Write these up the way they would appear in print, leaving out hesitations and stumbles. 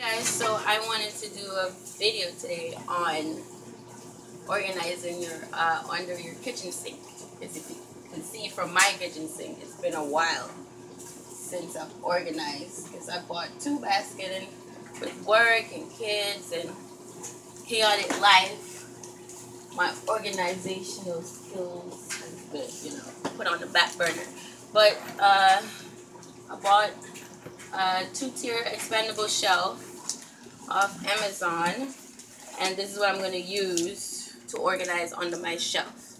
Guys, so I wanted to do a video today on organizing your under your kitchen sink. As if you can see from my kitchen sink, it's been a while since I've organized because I bought two baskets and with work and kids and chaotic life, my organizational skills has been, put on the back burner. But I bought a 2-tier expandable shelf off Amazon, and this is what I'm going to use to organize under my shelf.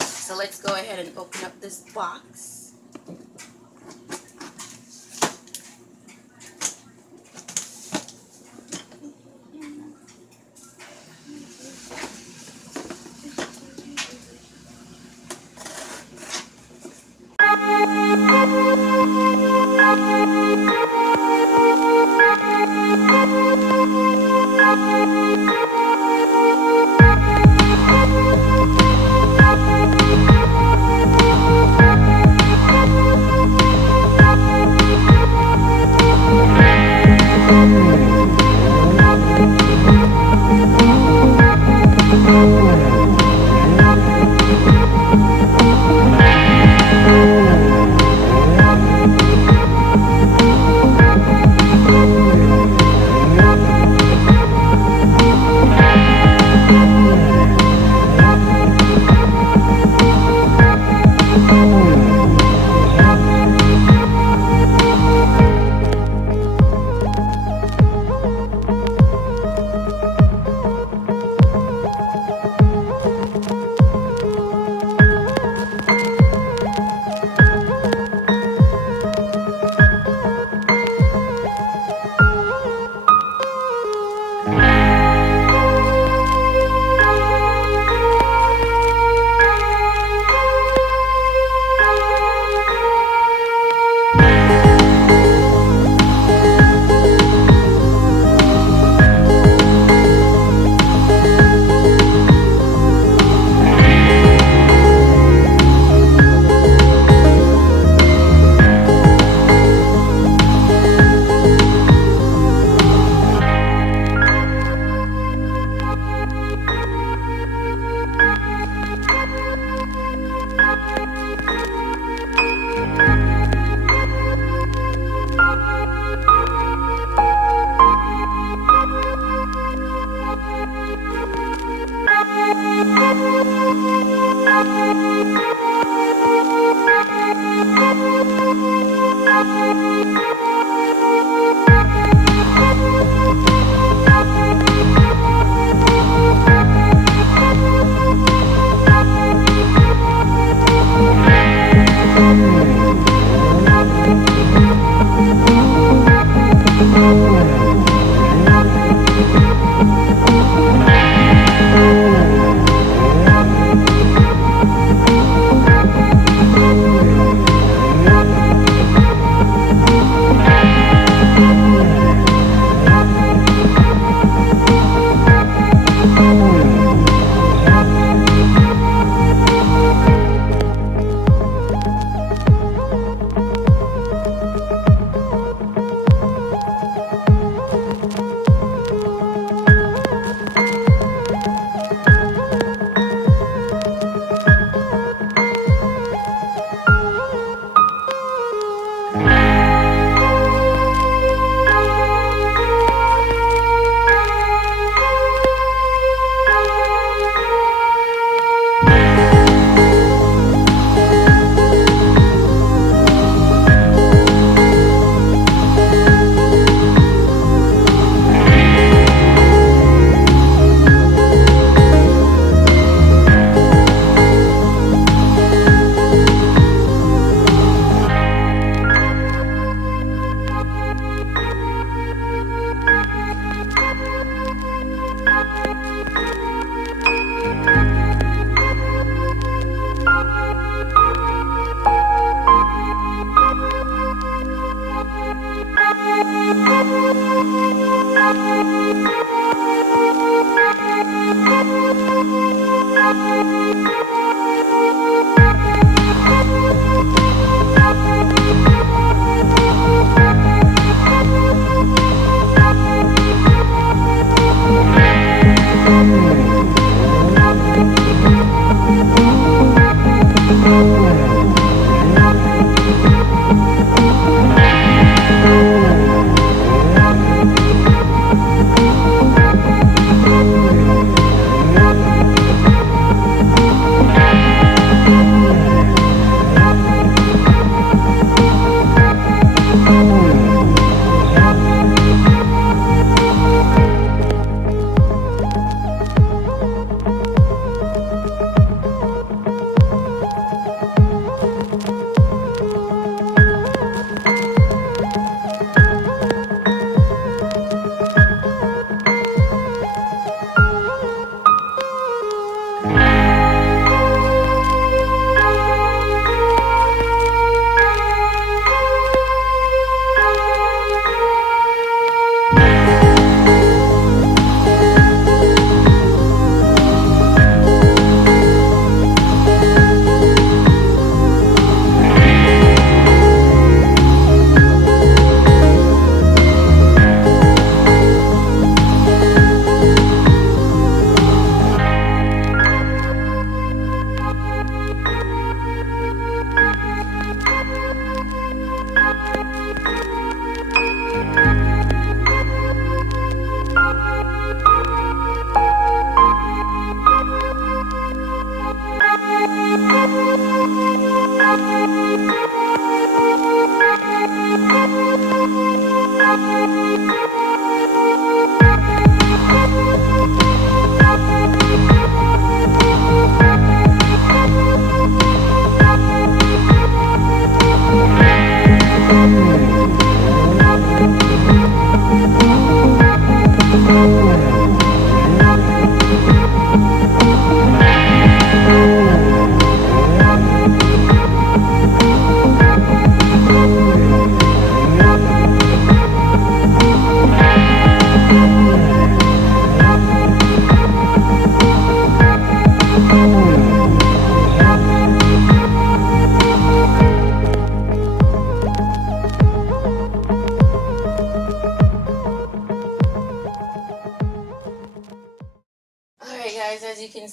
So let's go ahead and open up this box.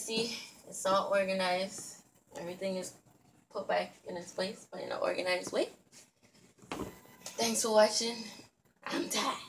see, it's all organized. Everything is put back in its place, but in an organized way. Thanks for watching. I'm Ty.